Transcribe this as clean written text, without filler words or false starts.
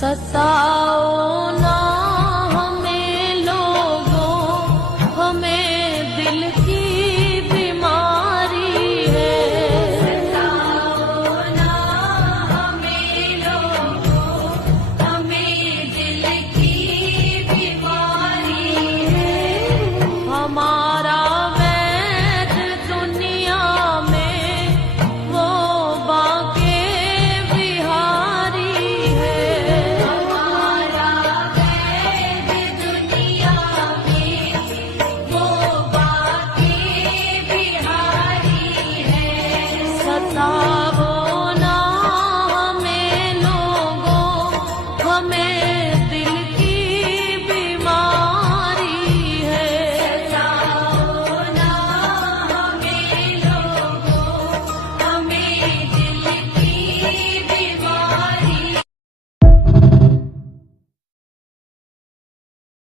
सताओ ना हमें लोगों, हमें दिल की बीमारी है। सताओ ना हमें लोगों, हमें दिल की बीमारी है। हमारा वैद दुनिया में वो बाके बिहारी है। हमारा वैद दुनिया में वो बाके बिहारी है। सताओ ना हमें लोगों, हमें